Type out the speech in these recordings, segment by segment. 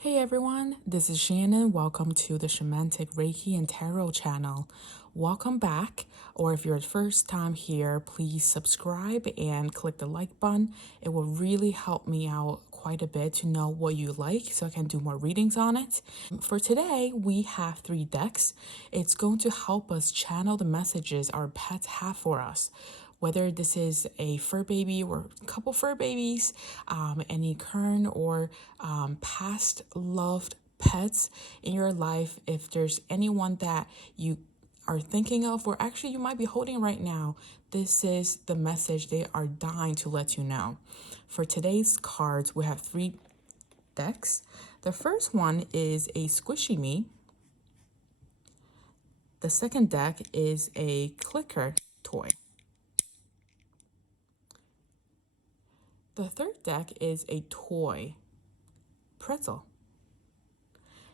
Hey everyone, this is Shannon. Welcome to the Shamantic Reiki and Tarot channel. Welcome back, or if you're the first time here, please subscribe and click the like button. It will really help me out quite a bit to know what you like so I can do more readings on it. For today, we have 3 decks. It's going to help us channel the messages our pets have for us. Whether this is a fur baby or a couple fur babies, any current or past loved pets in your life, if there's anyone that you are thinking of, or actually you might be holding right now, this is the message they are dying to let you know. For today's cards, we have 3 decks. The first one is a squishy me. The second deck is a clicker toy. The third deck is a toy pretzel.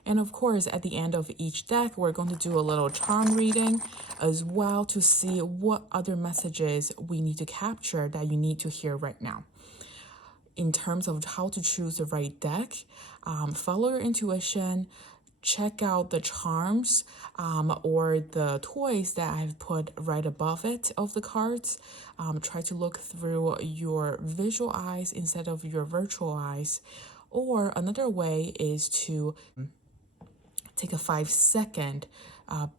And of course, at the end of each deck, we're going to do a little charm reading as well to see what other messages we need to capture that you need to hear right now. In terms of how to choose the right deck, follow your intuition, check out the charms or the toys that I've put right above it of the cards. Try to look through your visual eyes instead of your virtual eyes. Or another way is to take a 5-second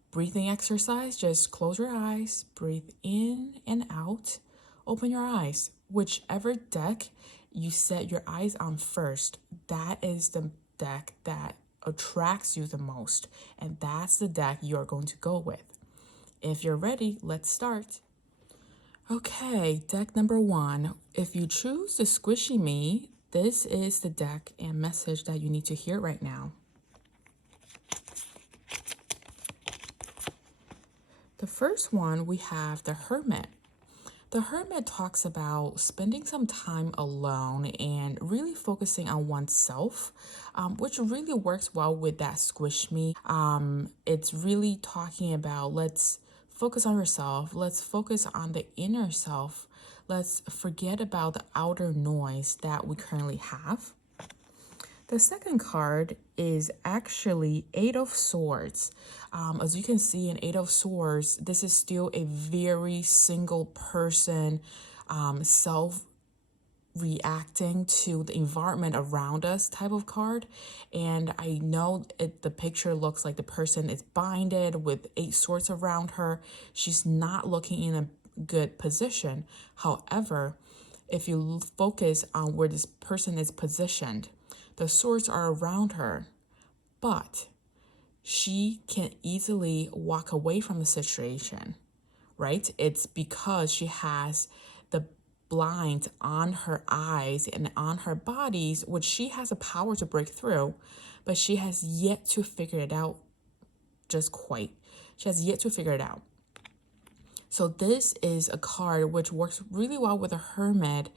breathing exercise. Just close your eyes, breathe in and out, open your eyes. Whichever deck you set your eyes on first, that is the deck that attracts you the most, and that's the deck you're going to go with. If you're ready, let's start. Okay, deck number 1. If you choose the Squishy Me, this is the deck and message that you need to hear right now. The first one, we have the Hermit. The Hermit talks about spending some time alone and really focusing on oneself, which really works well with that squish me. It's really talking about let's focus on yourself. Let's focus on the inner self. Let's forget about the outer noise that we currently have. The second card is actually Eight of Swords. As you can see in Eight of Swords, this is still a very single person self-reacting to the environment around us type of card. And I know the picture looks like the person is binded with 8 swords around her. She's not looking in a good position. However, if you focus on where this person is positioned, the swords are around her, but she can easily walk away from the situation, right? It's because she has the blind on her eyes and on her bodies, which she has a power to break through, but she has yet to figure it out just quite. She has yet to figure it out. So this is a card which works really well with a hermit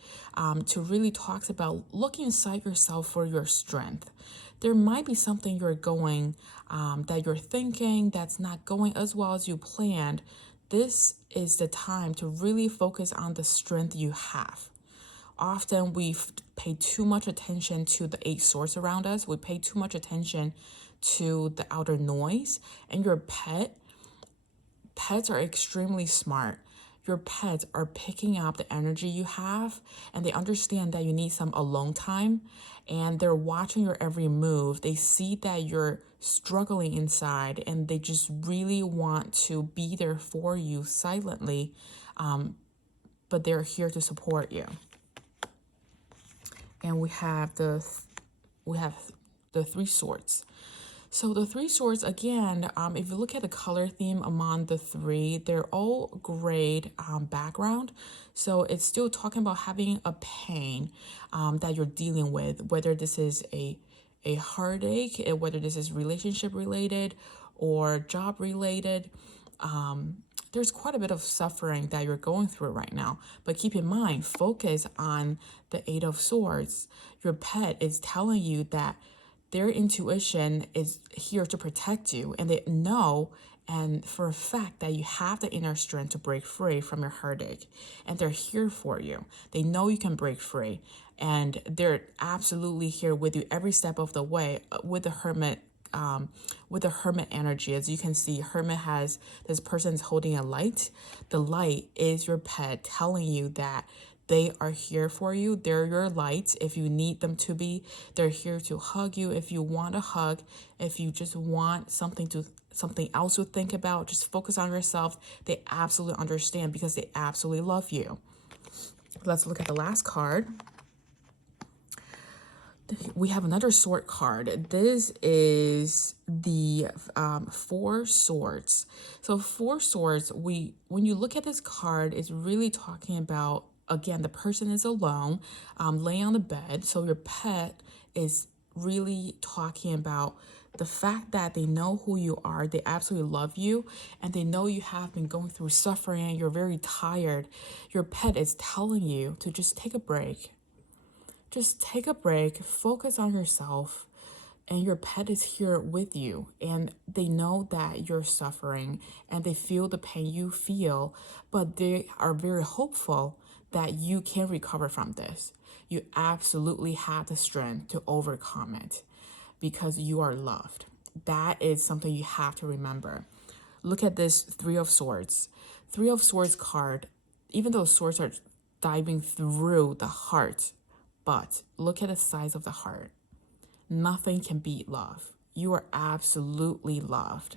to really talks about looking inside yourself for your strength. There might be something you're going, that you're thinking that's not going as well as you planned. This is the time to really focus on the strength you have. Often we pay too much attention to the 8 swords around us. We pay too much attention to the outer noise, and your pets are extremely smart. Your pets are picking up the energy you have, and they understand that you need some alone time, and they're watching your every move. They see that you're struggling inside, and they just really want to be there for you silently, but they're here to support you. And we have the 3 swords. So the 3 swords, again, if you look at the color theme among the 3, they're all gray background. So it's still talking about having a pain that you're dealing with, whether this is a heartache, whether this is relationship related or job related. There's quite a bit of suffering that you're going through right now. But keep in mind, focus on the 8 of Swords. Your pet is telling you that their intuition is here to protect you, and they know and for a fact that you have the inner strength to break free from your heartache, and they're here for you. They know you can break free. and they're absolutely here with you every step of the way. With the hermit energy, as you can see, hermit has this person's holding a light. The light is your pet telling you that they are here for you. They're your light if you need them to be. They're here to hug you if you want a hug. If you just want something else to think about, just focus on yourself. They absolutely understand because they absolutely love you. Let's look at the last card. We have another sword card. This is the Four Swords. So Four Swords, when you look at this card, it's really talking about, again, the person is alone, laying on the bed. So your pet is really talking about the fact that they know who you are, they absolutely love you, and they know you have been going through suffering, you're very tired. Your pet is telling you to just take a break. Just take a break, focus on yourself, and your pet is here with you. And they know that you're suffering and they feel the pain you feel, but they are very hopeful that you can recover from this. You absolutely have the strength to overcome it because you are loved. That is something you have to remember. Look at this Three of Swords. Three of Swords card, even though swords are diving through the heart, but look at the size of the heart. Nothing can beat love. You are absolutely loved.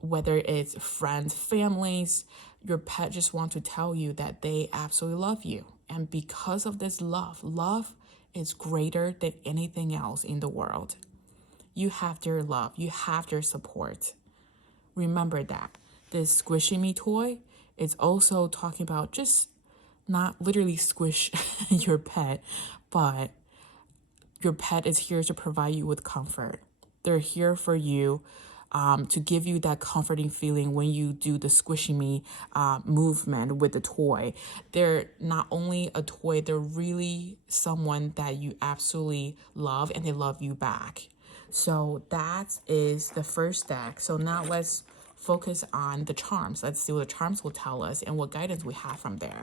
Whether it's friends, families, your pet just wants to tell you that they absolutely love you. And because of this love is greater than anything else in the world. You have their love. You have their support. Remember that. This Squishy Me toy is also talking about just not literally squish your pet, but your pet is here to provide you with comfort. They're here for you to give you that comforting feeling when you do the Squishy Me movement with the toy. They're not only a toy, they're really someone that you absolutely love and they love you back. So that is the first deck. So now let's focus on the charms. Let's see what the charms will tell us and what guidance we have from there.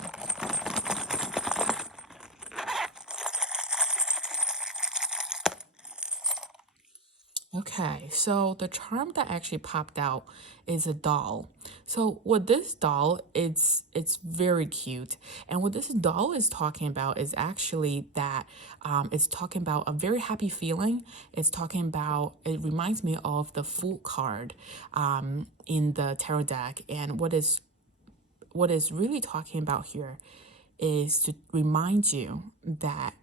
Okay, so the charm that actually popped out is a doll. So what this doll, it's very cute. And what this doll is talking about is actually that it's talking about a very happy feeling. It's talking about, it reminds me of the Fool card in the tarot deck. And what is really talking about here is to remind you that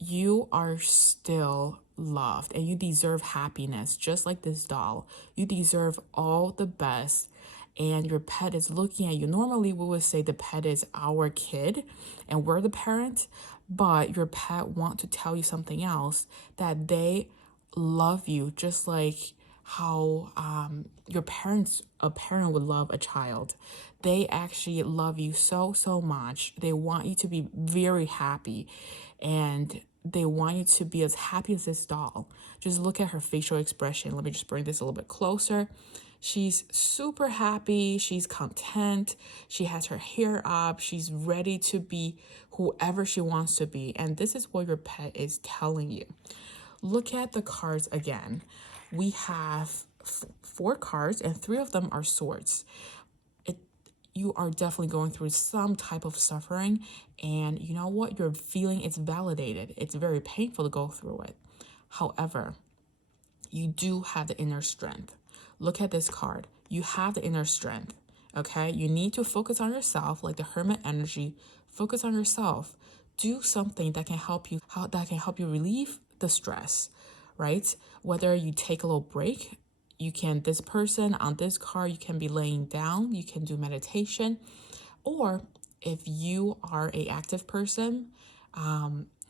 you are still loved and you deserve happiness just like this doll. You deserve all the best, and your pet is looking at you. Normally we would say the pet is our kid and we're the parent, but your pet want to tell you something else, that they love you just like how a parent would love a child. They actually love you so much. They want you to be very happy, and they want you to be as happy as this doll. Just look at her facial expression. Let me just bring this a little bit closer. She's super happy. She's content. She has her hair up. She's ready to be whoever she wants to be. And this is what your pet is telling you. Look at the cards again. We have four cards and three of them are swords. You are definitely going through some type of suffering, and you know what? Your feeling is validated. It's very painful to go through it. However, you do have the inner strength. Look at this card. You have the inner strength. Okay, you need to focus on yourself, like the hermit energy. Focus on yourself. Do something that can help you, relieve the stress, right? Whether you take a little break, you can, this person on this card, you can be laying down, you can do meditation, or if you are a active person,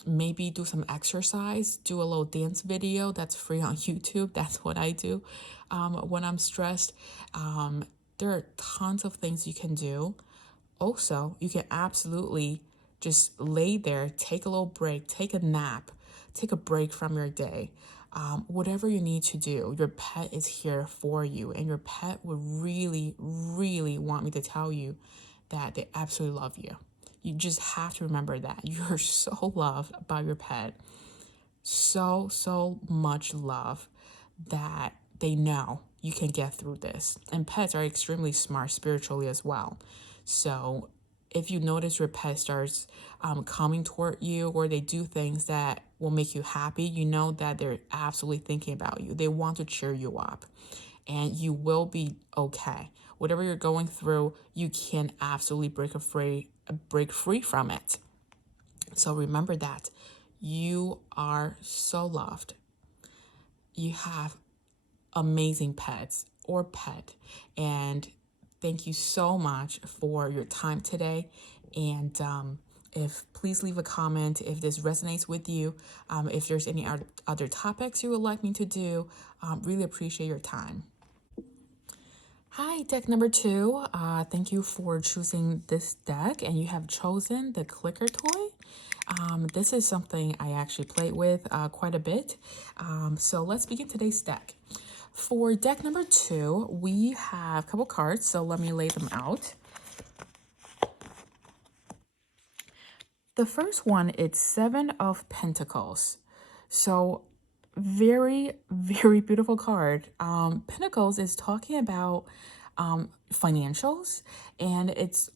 maybe do some exercise, do a little dance video that's free on YouTube. That's what I do when I'm stressed. There are tons of things you can do. Also, you can absolutely just lay there, take a little break, take a nap, take a break from your day. Whatever you need to do, your pet is here for you, and your pet would really want me to tell you that they absolutely love you. You just have to remember that you're so loved by your pet, so much love, that they know you can get through this. And pets are extremely smart spiritually as well. So if you notice your pet starts coming toward you, or they do things that will make you happy, you know that they're absolutely thinking about you. They want to cheer you up, and you will be okay. Whatever you're going through, you can absolutely break free from it. So remember that you are so loved. You have amazing pets or pet. And thank you so much for your time today. And if please leave a comment if this resonates with you. If there's any other topics you would like me to do, really appreciate your time. Hi, deck number 2. Thank you for choosing this deck, and you have chosen the clicker toy. This is something I actually played with quite a bit. So let's begin today's deck. For deck number 2, we have a couple cards, so let me lay them out. The first one is Seven of Pentacles. So very beautiful card. Pentacles is talking about financials, and it's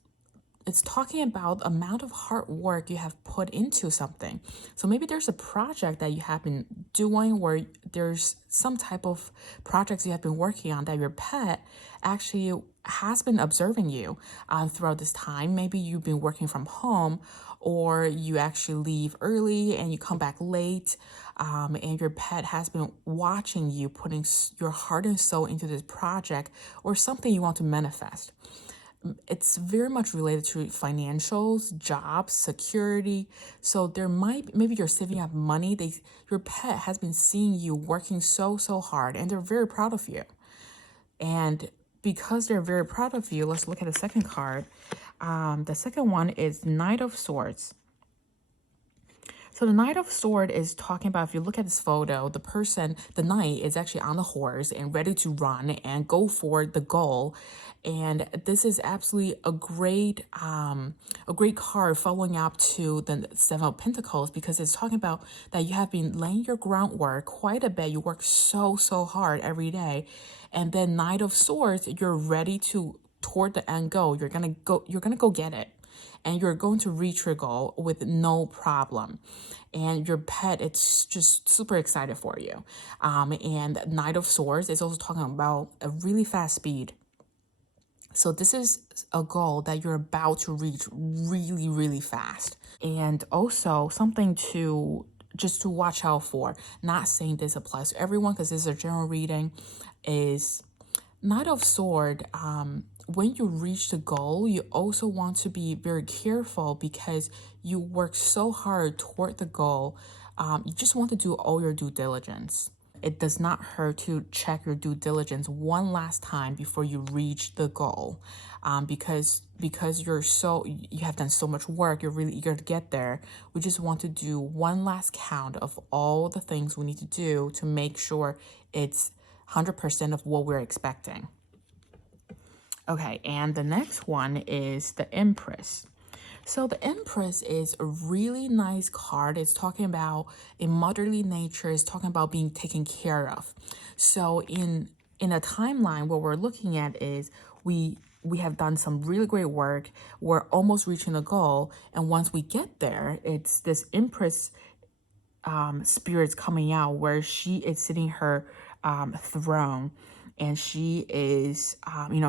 talking about the amount of hard work you have put into something. So maybe there's a project that you have been doing, where there's some type of projects you have been working on that your pet actually has been observing you throughout this time. Maybe you've been working from home, or you actually leave early and you come back late, and your pet has been watching you putting your heart and soul into this project or something you want to manifest. It's very much related to financials, jobs, security. So there maybe you're saving up money. Your pet has been seeing you working so hard, and they're very proud of you. And because they're very proud of you, let's look at the second card. The second one is Knight of Swords. So the Knight of Sword is talking about, if you look at this photo, the knight is actually on the horse and ready to run and go for the goal. And this is absolutely a great card following up to the Seven of Pentacles, because it's talking about that you have been laying your groundwork quite a bit. You work so hard every day. And then Knight of Swords, you're ready to toward the end goal. You're gonna go get it, and you're going to reach your goal with no problem. And your pet, it's just super excited for you. And Knight of Swords is also talking about a really fast speed. So this is a goal that you're about to reach really fast. And also something to watch out for. Not saying this applies to everyone, because this is a general reading, is Knight of Sword. When you reach the goal, you also want to be very careful, because you work so hard toward the goal. You just want to do all your due diligence. It does not hurt to check your due diligence one last time before you reach the goal, because you have done so much work, you're really eager to get there. We just want to do one last count of all the things we need to do to make sure it's 100% of what we're expecting. Okay, and the next one is the Empress. So the Empress is a really nice card. It's talking about a motherly nature. It's talking about being taken care of. So in a timeline, what we're looking at is we have done some really great work. We're almost reaching the goal, and once we get there, it's this Empress spirits coming out, where she is sitting her throne, and she is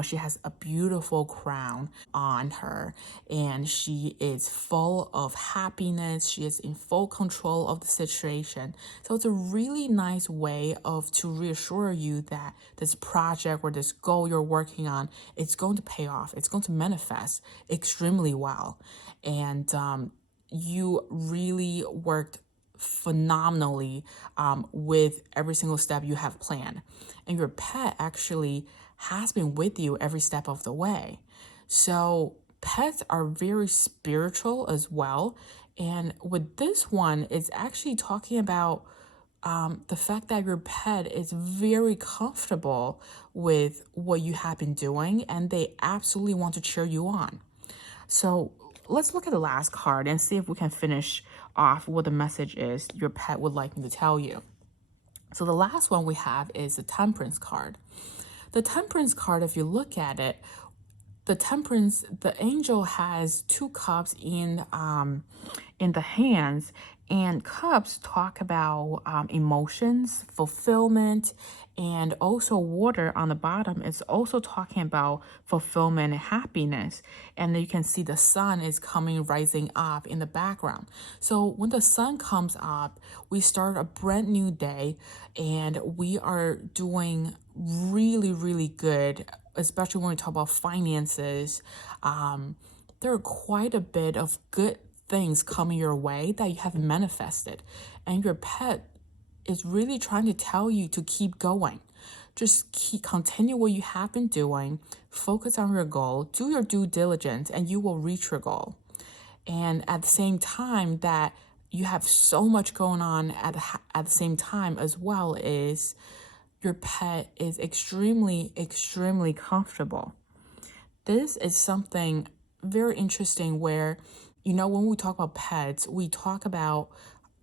she has a beautiful crown on her, and she is full of happiness. She is in full control of the situation. So it's a really nice way to reassure you that this project or this goal you're working on, it's going to pay off. It's going to manifest extremely well. And you really worked phenomenally with every single step you have planned. And your pet actually has been with you every step of the way. So pets are very spiritual as well. And with this one, it's actually talking about the fact that your pet is very comfortable with what you have been doing, and they absolutely want to cheer you on. So let's look at the last card and see if we can finish off what the message is your pet would like me to tell you. So the last one we have is the Temperance card. The Temperance card, if you look at it, the angel has two cups in the hands, and cups talk about emotions, fulfillment, and also water on the bottom is also talking about fulfillment and happiness. And you can see the sun is rising up in the background. So when the sun comes up, we start a brand new day, and we are doing really, really good, especially when we talk about finances. There are quite a bit of good things coming your way that you have manifested, and your pet is really trying to tell you to keep going. Just continue what you have been doing, focus on your goal, do your due diligence, and you will reach your goal. And at the same time that you have so much going on at the same time as well, is your pet is extremely, extremely comfortable. This is something very interesting where, when we talk about pets, we talk about,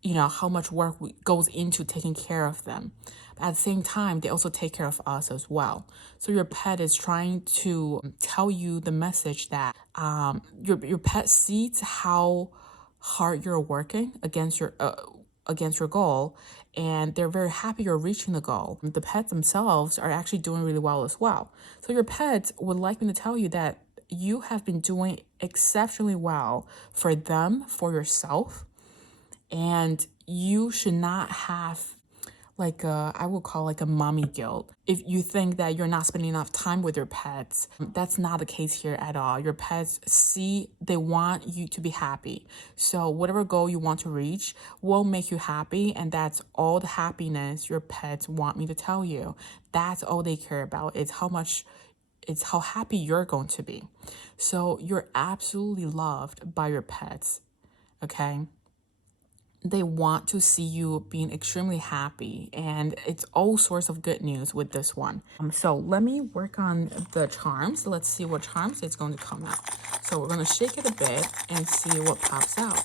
how much work goes into taking care of them. At the same time, they also take care of us as well. So your pet is trying to tell you the message that your pet sees how hard you're working against your goal, and they're very happy you're reaching the goal. The pets themselves are actually doing really well as well. So your pets would like me to tell you that you have been doing exceptionally well for them, for yourself, and you should not have I would call like a mommy guilt. If you think that you're not spending enough time with your pets, that's not the case here at all. Your pets they want you to be happy. So whatever goal you want to reach will make you happy, and that's all the happiness your pets want me to tell you. That's all they care about. It's how happy you're going to be. So you're absolutely loved by your pets, okay? They want to see you being extremely happy, and it's all sorts of good news with this one. So let me work on the charms. Let's see what charms it's going to come out. So we're going to shake it a bit and see what pops out.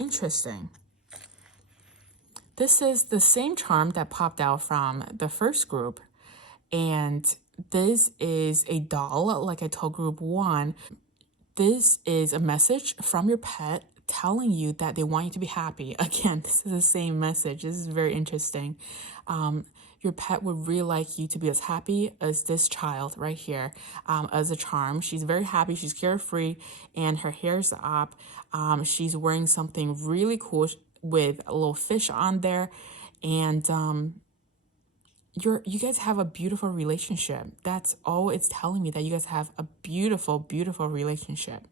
Interesting. This is the same charm that popped out from the first group, and this is a doll, like I told group 1. This is a message from your pet telling you that they want you to be happy. Again, this is the same message. This is very interesting. Your pet would really like you to be as happy as this child right here, as a charm. She's very happy. She's carefree, and her hair's up. She's wearing something really cool with a little fish on there, and you guys have a beautiful relationship. That's all it's telling me, that you guys have a beautiful, beautiful relationship.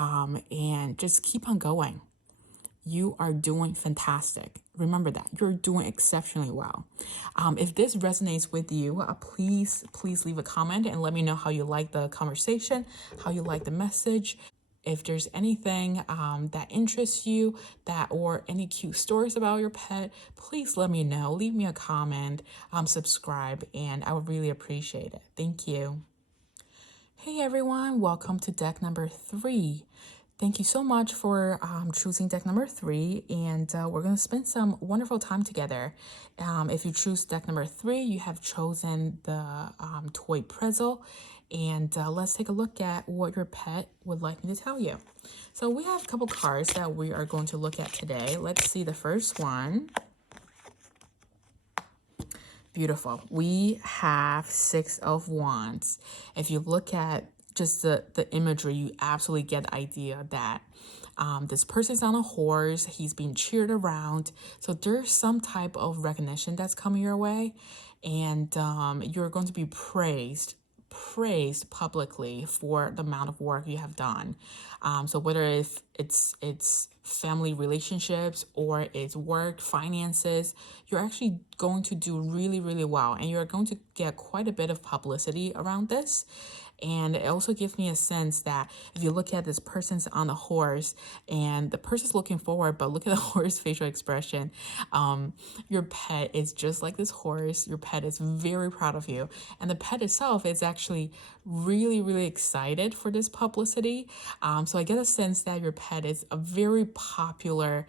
And just keep on going. You are doing fantastic. Remember that you're doing exceptionally well. If this resonates with you, please leave a comment and let me know how you like the conversation, how you like the message. If there's anything that interests you, or any cute stories about your pet, please let me know. Leave me a comment, subscribe, and I would really appreciate it. Thank you. Hey everyone, welcome to deck number 3. Thank you so much for choosing deck number 3, and we're going to spend some wonderful time together. If you choose deck number 3, you have chosen the toy pretzel, and let's take a look at what your pet would like me to tell you. So we have a couple cards that we are going to look at today. Let's see the first one. Beautiful. We have 6 of Wands. If you look at just the imagery, you absolutely get the idea that this person's on a horse. He's being cheered around. So there's some type of recognition that's coming your way, and you're going to be praised publicly for the amount of work you have done. So whether it's family relationships or it's work, finances, you're actually going to do really, really well, and you're going to get quite a bit of publicity around this. And it also gives me a sense that if you look at this person's on a horse and the person's looking forward, but look at the horse facial expression, your pet is just like this horse. Your pet is very proud of you. And the pet itself is actually really, really excited for this publicity. So I get a sense that your pet is a very popular,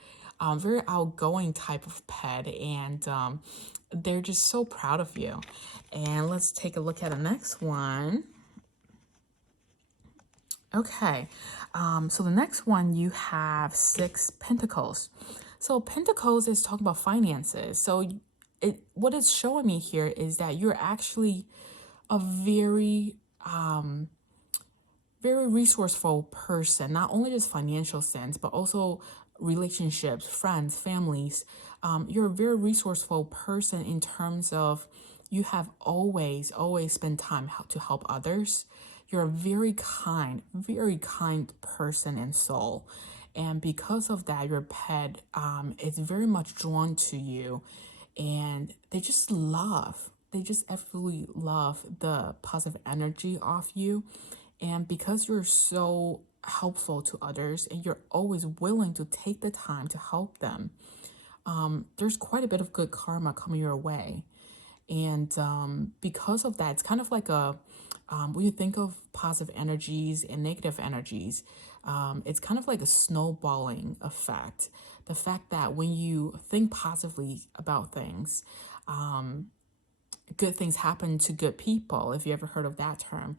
very outgoing type of pet. And they're just so proud of you. And let's take a look at the next one. Okay, so the next one you have Six Pentacles. So Pentacles is talking about finances. So what it's showing me here is that you're actually a very resourceful person, not only just financial sense, but also relationships, friends, families. You're a very resourceful person in terms of you have always spent time to help others. You're a very kind person and soul. And because of that, your pet is very much drawn to you, and they just absolutely love the positive energy of you. And because you're so helpful to others and you're always willing to take the time to help them, there's quite a bit of good karma coming your way. And because of that, it's kind of like when you think of positive energies and negative energies, it's kind of like a snowballing effect. The fact that when you think positively about things, good things happen to good people, if you ever heard of that term.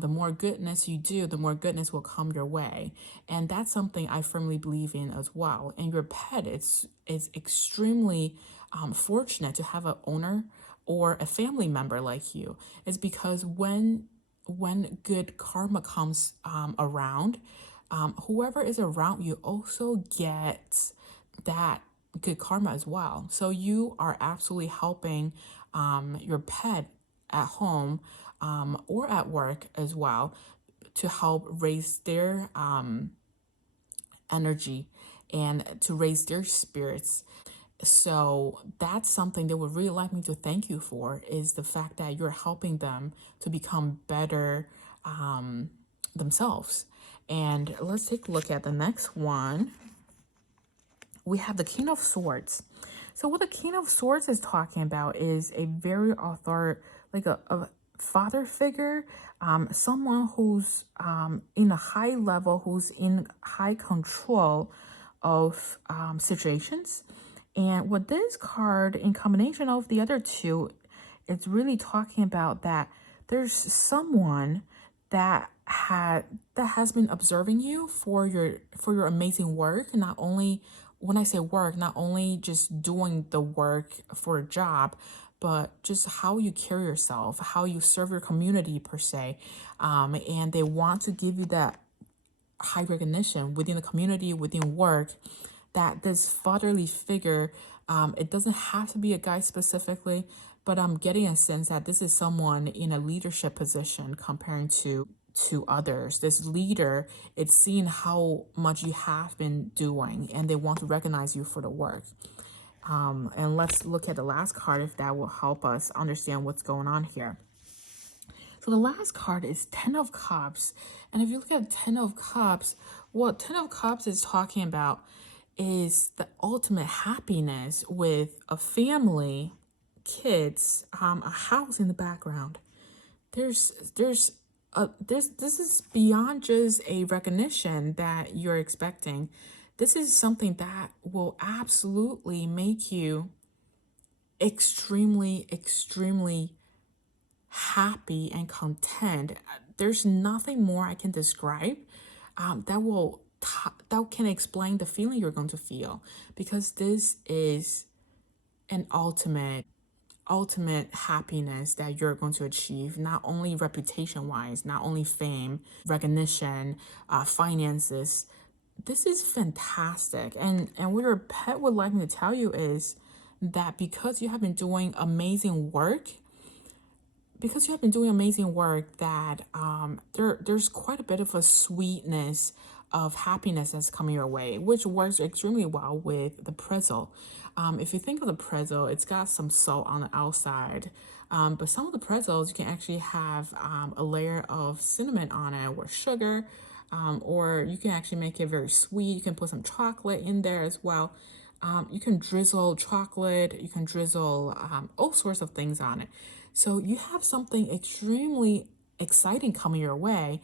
The more goodness you do, the more goodness will come your way. And that's something I firmly believe in as well. And your pet is extremely fortunate to have an owner or a family member like you. Is because when good karma comes around, whoever is around you also gets that good karma as well. So you are absolutely helping your pet at home or at work as well to help raise their energy and to raise their spirits. So that's something they would really like me to thank you for, is the fact that you're helping them to become better themselves. And let's take a look at the next one. We have the King of Swords. So what the King of Swords is talking about is a very like a father figure, someone who's in a high level, who's in high control of situations. And with this card, in combination of the other two, it's really talking about that there's someone that has been observing you for your amazing work. Not only, when I say work, not only just doing the work for a job, but just how you carry yourself, how you serve your community per se. And they want to give you that high recognition within the community, within work, that this fatherly figure, it doesn't have to be a guy specifically, but I'm getting a sense that this is someone in a leadership position comparing to others. This leader, it's seeing how much you have been doing and they want to recognize you for the work. And let's look at the last card if that will help us understand what's going on here. So the last card is Ten of Cups. And if you look at Ten of Cups, what Ten of Cups is talking about is the ultimate happiness with a family, kids, a house in the background. This is beyond just a recognition that you're expecting. This is something that will absolutely make you extremely happy and content. There's nothing more I can describe that can explain the feeling you're going to feel, because this is an ultimate happiness that you're going to achieve, not only reputation wise, not only fame, recognition, finances. This is fantastic. And what your pet would like me to tell you is that because you have been doing amazing work, that there's quite a bit of a sweetness of happiness that's coming your way, which works extremely well with the pretzel. If you think of the pretzel, it's got some salt on the outside, but some of the pretzels you can actually have a layer of cinnamon on it or sugar, or you can actually make it very sweet. You can put some chocolate in there as well. You can drizzle chocolate, you can drizzle all sorts of things on it. So you have something extremely exciting coming your way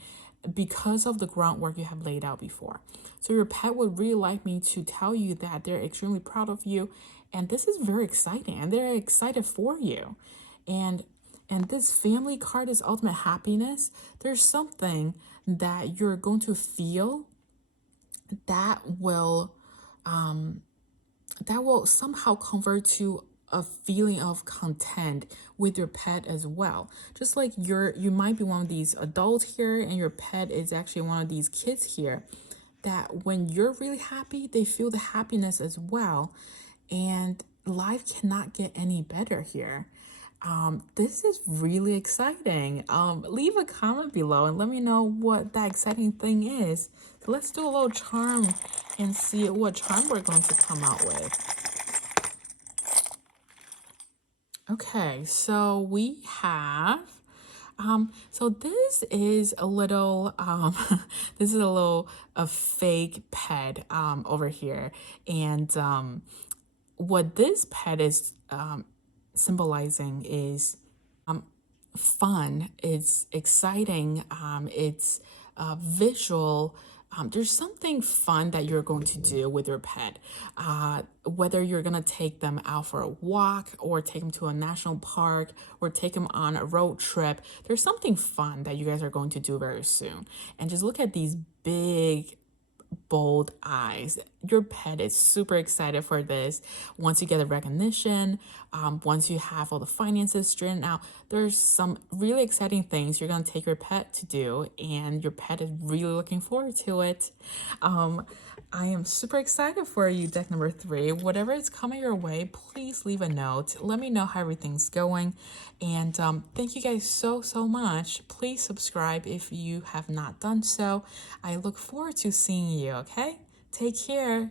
because of the groundwork you have laid out before. So your pet would really like me to tell you that they're extremely proud of you, and this is very exciting, and they're excited for you. And this family card is ultimate happiness. There's something that you're going to feel that will somehow convert to a feeling of content with your pet as well. Just like you might be one of these adults here and your pet is actually one of these kids here, that when you're really happy, they feel the happiness as well. And life cannot get any better here. This is really exciting. Leave a comment below and let me know what that exciting thing is. So let's do a little charm and see what charm we're going to come out with. Okay, so we have so this is a little this is a little a fake pet over here. And what this pet is symbolizing is fun, it's exciting, it's visual. There's something fun that you're going to do with your pet. Whether you're going to take them out for a walk or take them to a national park or take them on a road trip, there's something fun that you guys are going to do very soon. And just look at these big bold eyes. Your pet is super excited for this. Once you get the recognition, once you have all the finances straightened out, there's some really exciting things you're going to take your pet to do, and your pet is really looking forward to it. I am super excited for you, deck number 3. Whatever is coming your way, please leave a note. Let me know how everything's going. And thank you guys so much. Please subscribe if you have not done so. I look forward to seeing you, okay? Take care.